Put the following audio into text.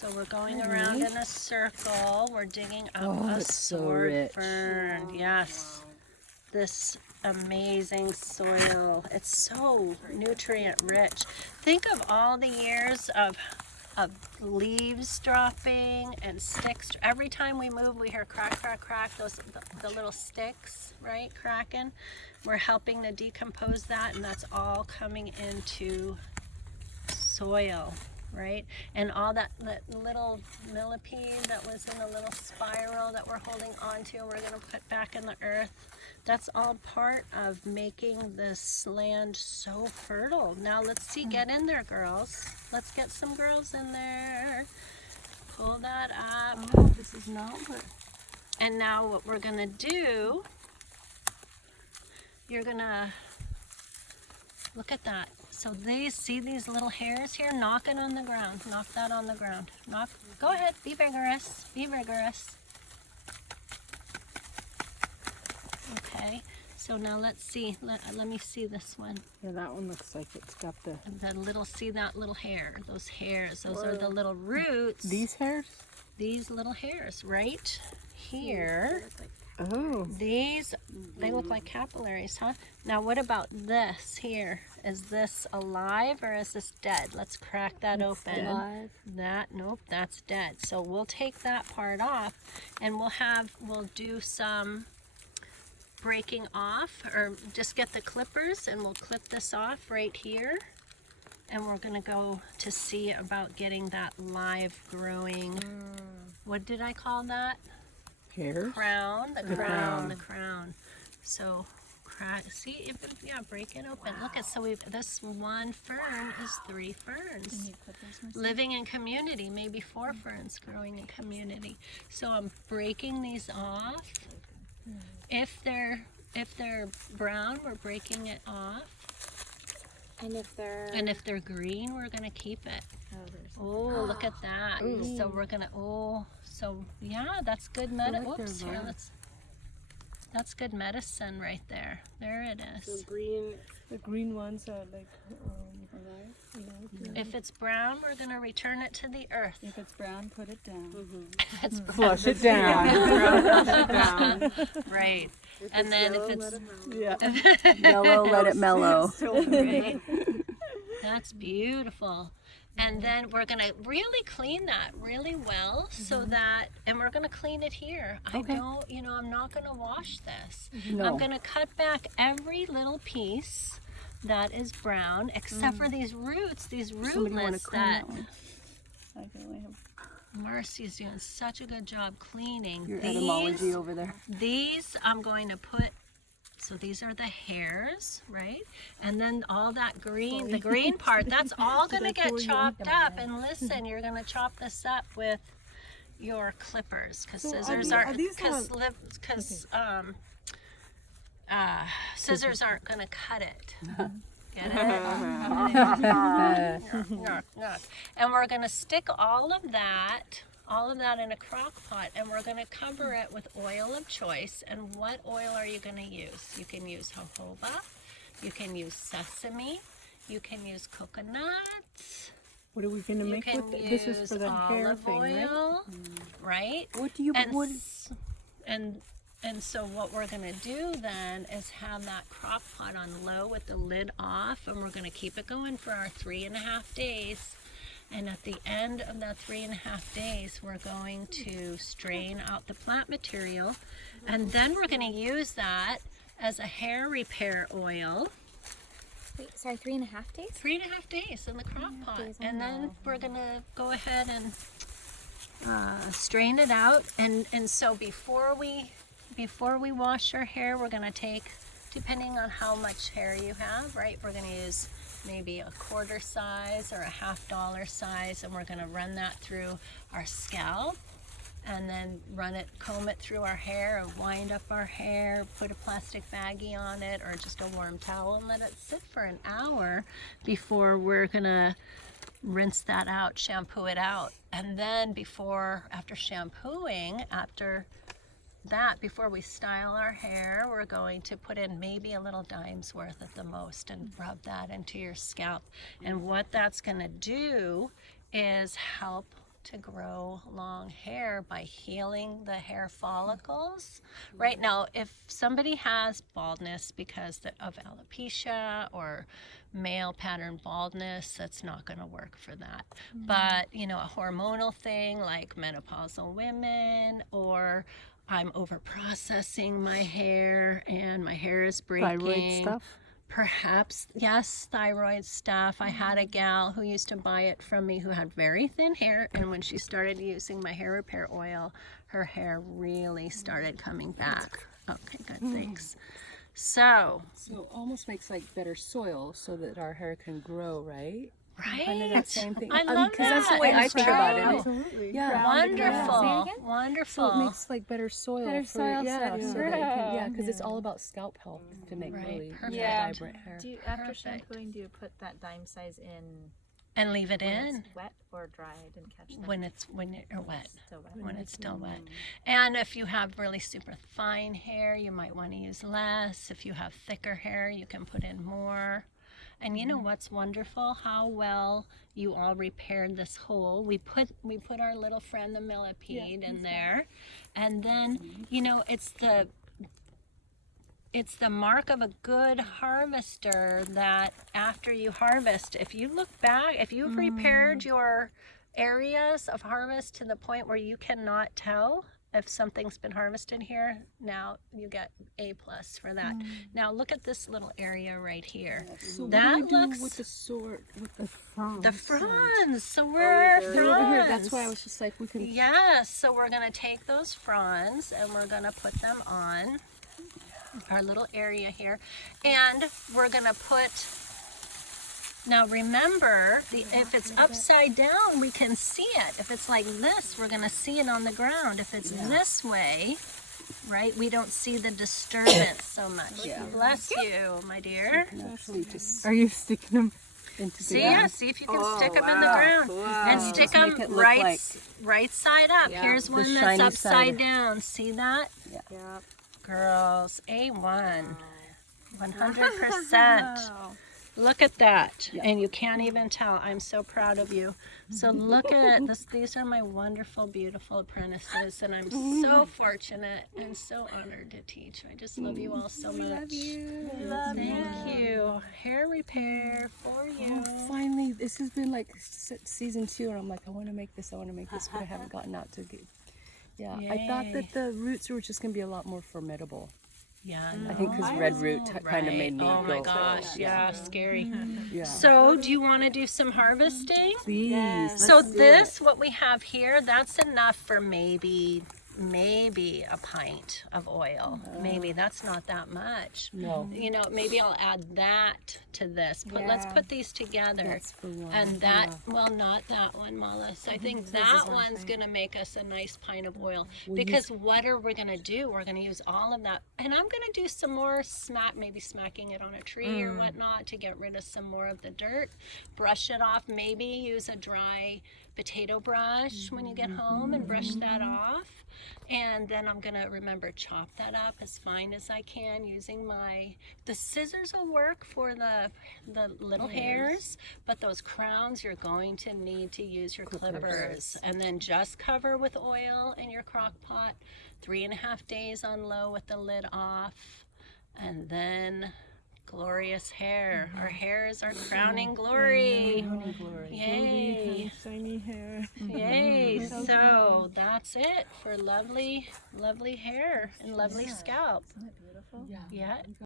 So we're going around in a circle. We're digging up a it's so sword rich. fern. Yes. This amazing soil. It's so nutrient rich. Think of all the years of leaves dropping and sticks. Every time we move, we hear crack, crack, crack. The little sticks, right, cracking. We're helping to decompose that, and that's all coming into soil, right? And all that little millipede that was in a little spiral that we're holding on to, we're going to put back in the earth. That's all part of making this land so fertile. Now let's see, get in there, girls. Let's get some girls in there. Pull that up. Oh, this is not what... And now what we're going to do, you're going to look at that. So see these little hairs here? Knock it on the ground. Knock that on the ground. Knock. Go ahead. Be vigorous. Be vigorous. Okay. So now let's see. Let me see this one. Yeah, that one looks like it's got the... See that little hair? Those hairs. Those are the little roots. These hairs? These little hairs right here. Oh. These, they look like capillaries, huh? Now what about this here? Is this alive or is this dead? Let's crack that open. Alive. Nope, that's dead. So we'll take that part off and we'll do some breaking off, or just get the clippers and we'll clip this off right here. And we're gonna go to see about getting that live growing, what did I call that? Hair? Crown, the crown. So, see, break it open. Look at, so this one fern is 3 ferns. Living in community, maybe 4 ferns growing in community. So I'm breaking these off. If they're brown, we're breaking it off. And if they're green, we're gonna keep it. Oh, look at that. Ooh. So we're gonna, yeah, that's good that's good medicine right there. There it is. So the green ones are like alive. If it's brown, we're gonna return it to the earth. If it's brown, put it down. If it's Flush it down. Flush it down. Right. And then if it's Yellow, let it mellow. Right. That's beautiful. And then we're going to really clean that really well so that, and we're going to clean it here. Okay. I'm not going to wash this. No. I'm going to cut back every little piece that is brown, except for these roots, these rootlets that I can only have... Marcy's doing such a good job cleaning. Your etymology over there. These I'm going to put, so these are the hairs, right? And then all that green, the green part, that's all going to get chopped up. And listen, you're going to chop this up with your clippers, because scissors aren't, scissors aren't going to cut it. Get it? And we're going to stick all of that in a crock pot, and we're going to cover it with oil of choice. And what oil are you going to use? You can use jojoba, you can use sesame, you can use coconut. What are we going to make with it? This is for the hair thing, oil, right? What do you... And so what we're going to do then is have that crock pot on low with the lid off, and we're going to keep it going for our 3.5 days. And at the end of that 3.5 days, we're going to strain out the plant material, and then we're going to use that as a hair repair oil. Wait, sorry, 3.5 days? 3.5 days in the crock pot. And then we're going to go ahead and strain it out. And so before we wash our hair, we're going to take, depending on how much hair you have, right, we're going to use maybe a quarter size or a $50 size, and we're going to run that through our scalp, and then comb it through our hair, and wind up our hair, put a plastic baggie on it or just a warm towel, and let it sit for an hour before we're going to rinse that out, shampoo it out. And then after shampooing, before we style our hair, we're going to put in maybe a little dime's worth at the most and rub that into your scalp. And what that's going to do is help to grow long hair by healing the hair follicles. Right now, if somebody has baldness because of alopecia or male pattern baldness, that's not going to work for that. But, you know, a hormonal thing like menopausal women, or I'm over processing my hair and my hair is breaking. Thyroid stuff. Perhaps, yes, thyroid stuff. I had a gal who used to buy it from me who had very thin hair, and when she started using my hair repair oil, her hair really started coming back. Okay, good, thanks. So So it almost makes like better soil so that our hair can grow, right? Kind of right. that same thing. I love Because that's the that. way And I think about it. so- Absolutely. Yeah. Wonderful, again? So wonderful. it makes like better soil Better for soil, yeah, so so that it can, yeah, because it's all about scalp health to make Right, really perfect. vibrant hair. Do you, after Perfect. shampooing, do you put that dime size in And leave it when in it's wet or dry? I didn't catch that. when you're wet. Still wet. When it's still wet. And if you have really super fine hair, you might want to use less. If you have thicker hair, you can put in more. And you know what's wonderful? How well you all repaired this hole. We put our little friend the millipede in there. And then, you know, it's the mark of a good harvester that after you harvest, if you look back, if you've repaired your areas of harvest to the point where you cannot tell if something's been harvested here, now you get A+ for that. Now look at this little area right here. So That what do we do looks- with the sort with the fronds? The fronds. So where are They're over here. That's fronds? why I was just like, we can. Yes, so we're gonna take those fronds and we're gonna put them on our little area here. And we're gonna put, now remember, if it's upside down, we can see it. If it's like this, we're gonna see it on the ground. If it's this way, right, we don't see the disturbance so much. Bless you, my dear. Actually, just Are you sticking them? into See, the yeah, see if you can stick them in the ground. And stick Just make them it look right, like- right side up. Here's one that's shiny upside side. down. See that? Yep. Girls, A1. 100%. Look at that. And you can't even tell. I'm so proud of you. So look at this. These are my wonderful, beautiful apprentices. And I'm so fortunate and so honored to teach. I just love you all so much. Love you. Thank you. Hair repair for you. Oh, finally, this has been like season 2, and I'm like, I want to make this, but I haven't gotten out to get. Yeah, I thought Yay. that the roots were just gonna be a lot more formidable. Yeah, I think because red root kind of made me Oh my go. gosh, yeah, scary. Yeah. So, do you want to do some harvesting? Please. So this, what we have here, that's enough for maybe a pint of oil. Maybe that's not that much. No. You know, maybe I'll add that to this. But let's put these together. That's for one. And that, well, not that one, Mollis. I think that one's going to make us a nice pint of oil. Because what are we going to do? We're going to use all of that. And I'm going to do some more maybe smacking it on a tree or whatnot to get rid of some more of the dirt. Brush it off. Maybe use a dry potato brush when you get home and brush that off. And then I'm gonna chop that up as fine as I can using the scissors will work for the little hairs, but those crowns you're going to need to use your clippers. And then just cover with oil in your crock pot, 3.5 days on low with the lid off, and then glorious hair. Our hair is our crowning glory. Yay. Shiny hair. Yay. So that's it for lovely, lovely hair and lovely scalp. Isn't it beautiful? Yeah.